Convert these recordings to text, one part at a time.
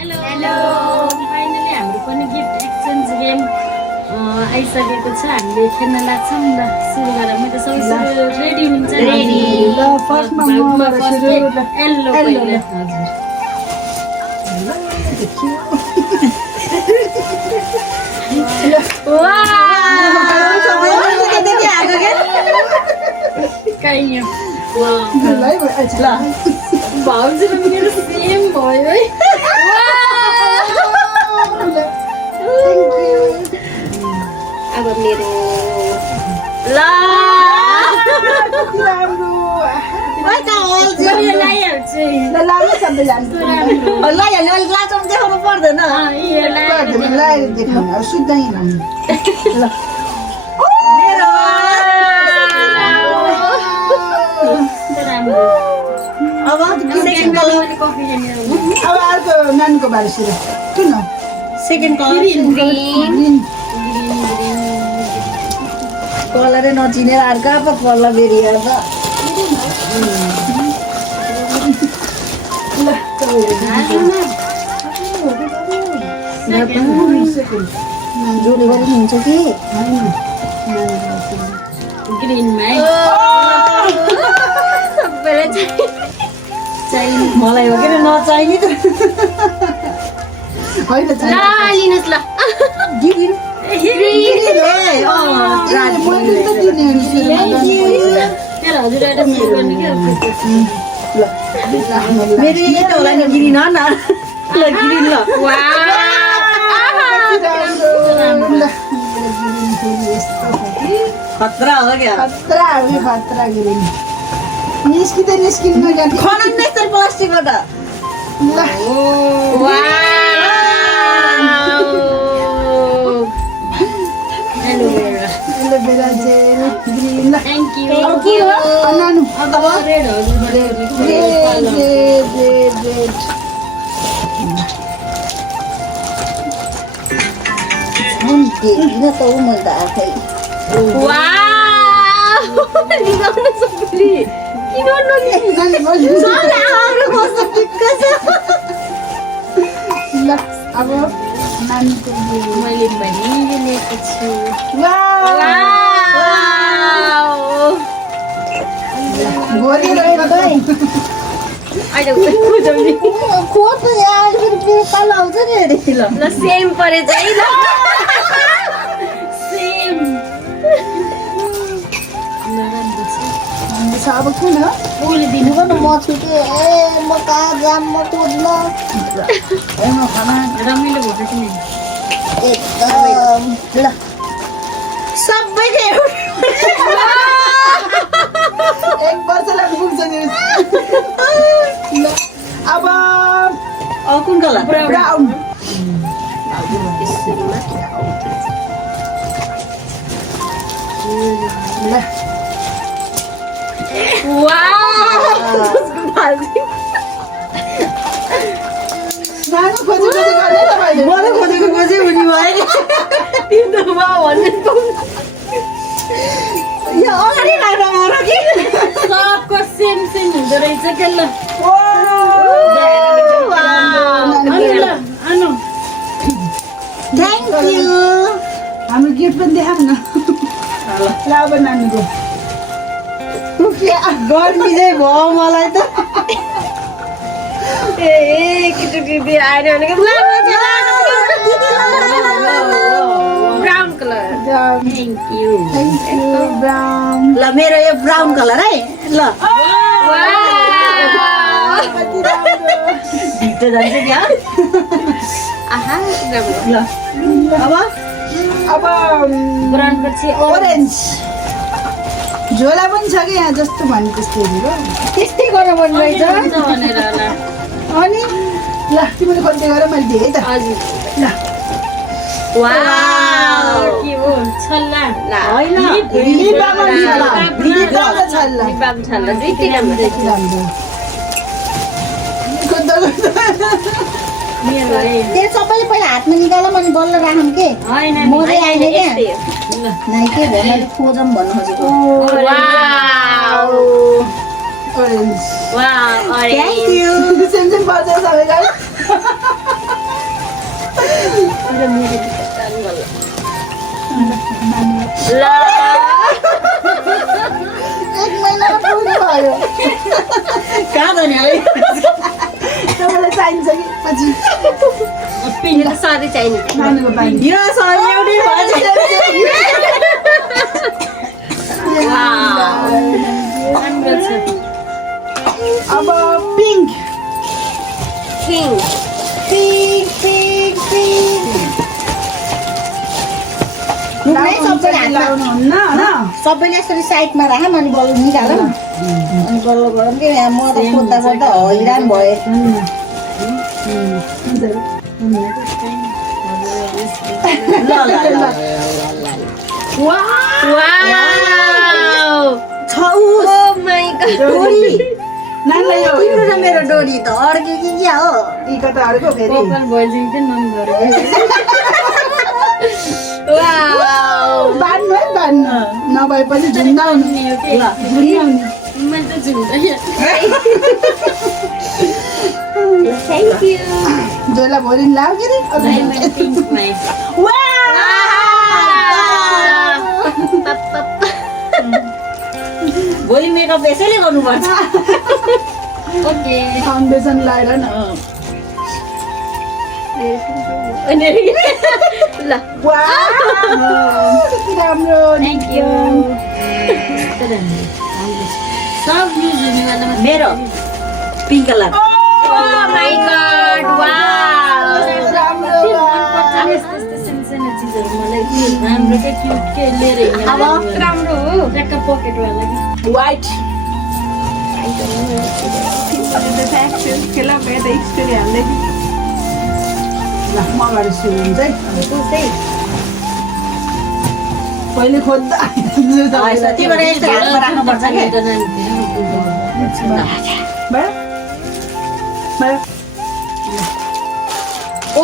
Hello finally हाम्रो पनि gift exchange game आइसकेको छ। हामीले खेल्न लाग्छौँ। ल सुरु गरौँ। म त सबै रेडी हुन्छ। रेडी ल फर्स्टमा म सुरु एल्लो पहिले हजुर काइयो भाउजू र मेरो सेम भयो है। अब मेरो ल लाइहाल्ने अलिक लाचाउनु देखाउनु पर्दैन सुत्दै अब सेकेन्ड कलर अब अर्को नानीको बारेसित किन सेकेन्ड कलर ग्रीन कलरै नचिनेर अर्का पो कलर बेरिएर त जोडी गरी हुन्छ कि ग्रीनमा मलाई हो कि नचाहिने त होइन लिनुहोस् ल हजुर एउटा सेयर गर्ने क्या मेरो यही त होला नि गिरिन न ल गिरिन ल खतरा हो क्या खतरा गिरिन निस्किँदै निस्किन्न खनाउने यस्तो प्लास्टिकबाट aloe vera gel green thank you नानु रेड हजुर रेड किन त उ मैले त आफै ल अब नानीको मैले भनिरहेको छु सेम परेछ है ल सेम अब किन उसले दिनु म छु कि म कहाँ जाम म कुद्न रमाइलो भयो कि एकदम ल सबै एक वर्षलाई पुग्छ ल अब कुन कलर ब्राउन ल सानो खोजेको खोजे हुने भयो यो अगाडि लाग्छ कि सबको सेम सेम हुँदो रहेछ के ल थ्याङ्क यू हाम्रो गिफ्ट पनि देखाऊँ न ल अब नानीको गर्मी चाहिँ भयो मलाई त केटी आएर भनेको brown colour thank you brown ल मेरो यो ब्राउन कलर है ल जान्छ क्या ल अब ब्राउन पछि ओरेन्ज झोला पनि छ कि यहाँ जस्तो भने त्यस्तै हो त्यस्तै गर्न पर्ने रहेछ भनेर होला अनि ल तिमीले खोज्दै गर मैले दिएँ त हजुर ल के हो छल्ला होइन मेरो है त्यो सबैले पहिला हातमा निकालौँ अनि बल्ल राखौँ के होइन मजै आएन क्या ल नाइ के भयो मैले खोजौँ भन्नु खोजेको Wow, thank you same same पर्छ सबैलाई मेरो टान गल्ला ल 1 महिनामा पुग्नु भयो कहाँ जाने है तपाईँलाई चाहिन्छ कि पछि पिन त सधैँ चाहिने नानीको बानी यो सधैँ एउटै भएछ राम्रो छ अब pink king pink pink pink सबैले लाउनुहुन्न होइन सबैले यसरी साइडमा राख अनि बल्ल निकाल अनि बल्ल गरौँ कि यहाँ म त खोज्दा खोज्दा हैरान भएँ ल ल ल वाउ छौस ओ माय गॉड डोरी नानीलाई यो तिम्रो र मेरो डोरी त अड्क्यो कि क्या हो टिका त अरेको फेरि कपाल भइदिन्छ मन गरेको वाउ बान्नु है बान्नु नभएपछि झुन्डाउनु यो के ल झुन्डाउनु मैले त झुम्दैन थ्यांक यू जोइला भोलि लाऊ के रे पिङ्कमा भोलि मेकअप यसैले गर्नुपर्छ ओके फाउन्डेसन लगाएर न ल वाउ कति राम्रो थ्याङ्क यू सब युज हुनेवालामा मेरो pink colour Oh my god! Wow! राम्रो यस्तो सानो चिजहरू मलाई राम्रो के क्युट के लिएर अब राम्रो हो ट्याक्क पकेटवाला कि वाइट ल म अगाडि सुरु हुन्छ है पहिले खोज्दा तिम्रो यस्तो हातमा राख्नुपर्छ क्या ओ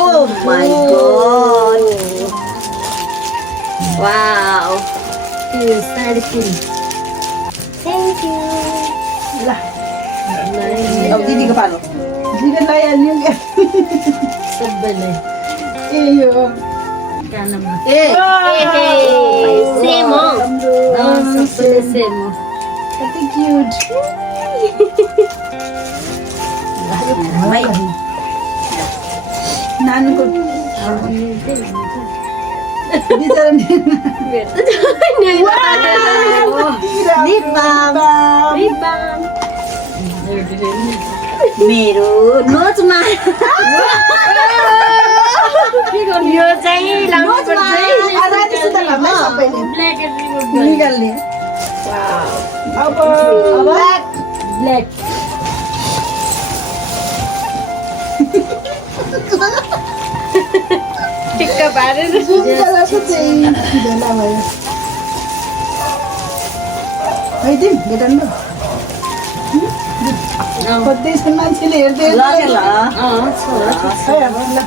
माय गॉड वाओ त्यो साडी पुरी थ्यांक यू ल अब दिदीको पालो दिदी लगाइहाल्नु सबैलाई ए यो कानमा ए सेम हो सबैले सेम हो कति क्युट भाइ नानीको बिचरा लिप बाम मेरो नोचमा यो चाहिँ लाउनु पर्छ ब्ल्याक एन्ड रिमोट निकाल्ने अब ब्ल्याक टिक्क पारेर जुन कलरको चाहिँ भेला भयो है दिम भेटन खोज्दै यसको मान्छेले हेर्दै ल ल है अब ल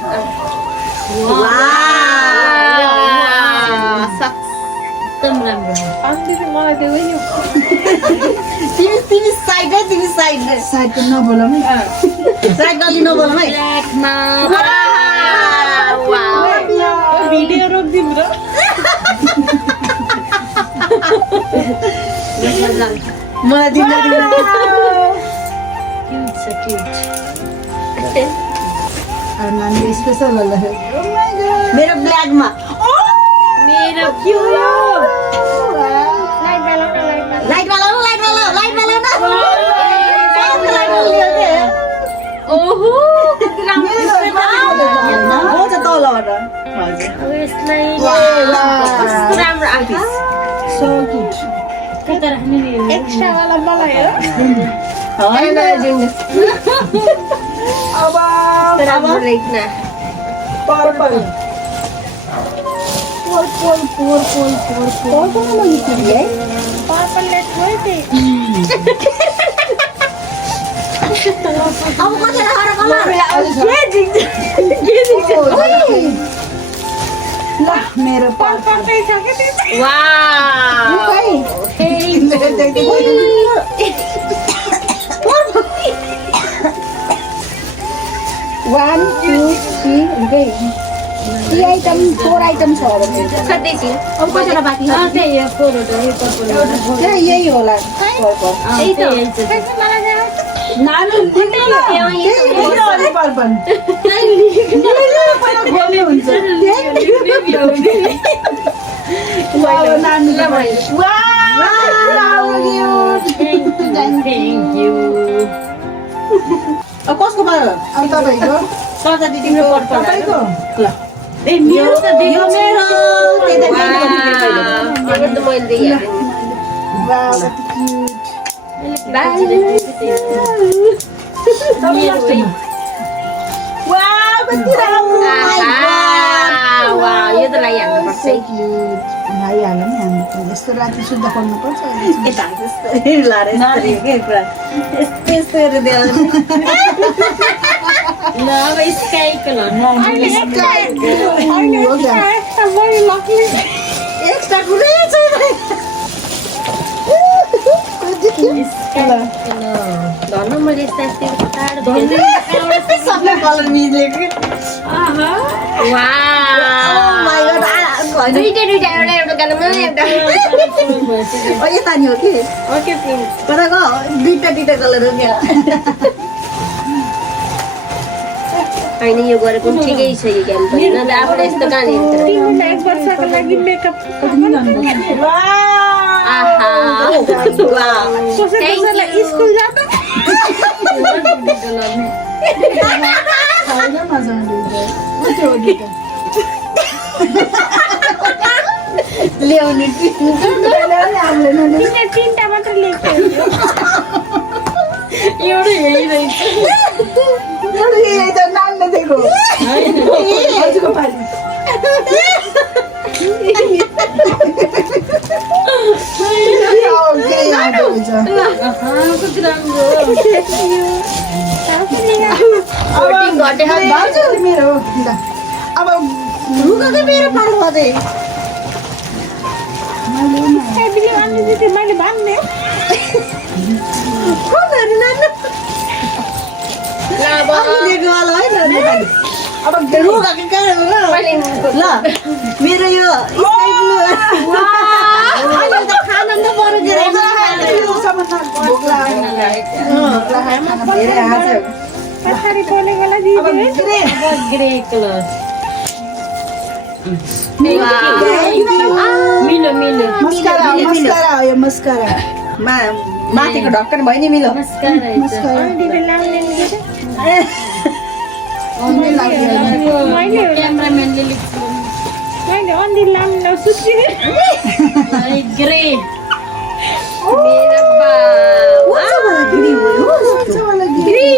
एकदम राम्रो तिमी साइड साइडको नबोलाऊ है साइड गरी नबोल है ब्ल्याकमा भिडियो रोकिदिनु र मलाई दिनु क्युट छ क्युट नानी स्पेसल होला मेरो ब्ल्याकमा मेरो लाइट वाला ओहो आउँछ तलबाट अब यसलाई कस्तो राम्रो आर्टिस्ट सो क्युट कता राख्ने नि यो? एक्स्ट्रा वाला मलाई अब राम्रो लेख्न पर्पल पर्पल निस्कियो है अब कतिवटा हर कलर ल मेरो purple wow One, two, three, okay. ये आइटम 4 आइटम छ अब मेरो सधैँ अब कतिवटा बाँकी छ त्यही हो फोरवटा यो पर्पल त्यही यही होला पर्पल त्यही त नानु लिनु न त्यही हो नि पर्पल पहिला खोल्नु हुन्छ वाउ नानु ल भाइ वाउ थ्याङ्क यू अब कसको बार अब तपाईको सजा दिदीको पर्पल तपाईको ल ए मेरो त यो मेरो त्यता अब त मैले दिइहालेँ वाउ वाउ कति राम्रो वाह यो त लगाइहाल्नुपर्छ है भाइहाल्यो नि हामी त यस्तो राति शुद्ध खोल्नुपर्छ यता यस्तो लारे यस्तो के पुरा यस्तो यस्तो हेरेर दिएर ल अब स्काई कलर एक्स्ट्रा कुनै छैन धन्न मैले यस्ता टाढो सबै कलर मिलेको दुईटा एउटा एउटा गानामा एउटा यता नि हो कि ओके पिङ्क कताको दुईटा कलर हो क्या होइन यो गरेको पनि ठिकै छ यो गेम पनि न त आफूले यस्तो कहाँ लिन्छ आहा छैन मजाले उठ्यो दुईटा ल्याउने हामीले नले एउटै हेरिरहेछ यही त नान्ने दिएको हजुरको पाली कति राम्रो मेरो अब रुखको मेरो पालो अझै मैले भन्ने अब रुखको ल मेरो यो स्काई ब्लू अहिले त खाना त बरु धेरै ग्रे कलर मिलो मिलो मस्कारा हो यो मस्कारा माथिको ढक्कन भयो नि मिलो क्यामराम्यानले लेख्छ ग्रे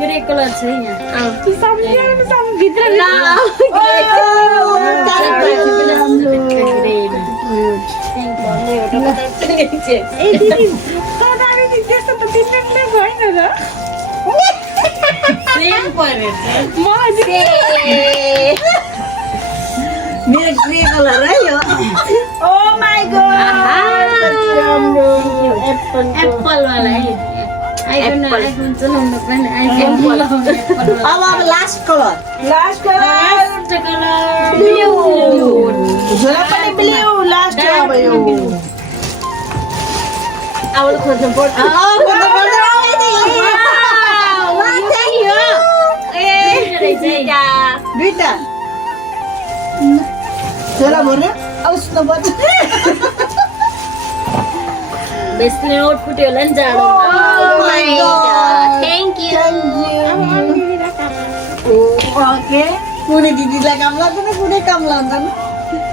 ग्रे कलर छ यहाँ मेरो ग्रे कलर है यो ओ माय गॉड एप्पल वाला है आइफोन चलाउनु पनि आइफोन अब last colour last colour blue झोला पनि ब्लू लास्ट अब यो अब खोज्नु पर्छ दुईटा झोला भर्ने औष्ण पर्छ बेसले नोट फुट्यो होला नि जाडो थ्याङ्क यू ओके कुनै दिदीलाई काम लाग्दैन कुनै काम लाग्दैन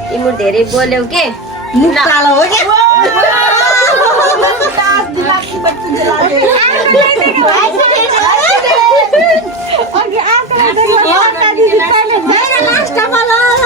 तिम्रो धेरै बोल्यौ के मुख कालो हो क्या लास्ट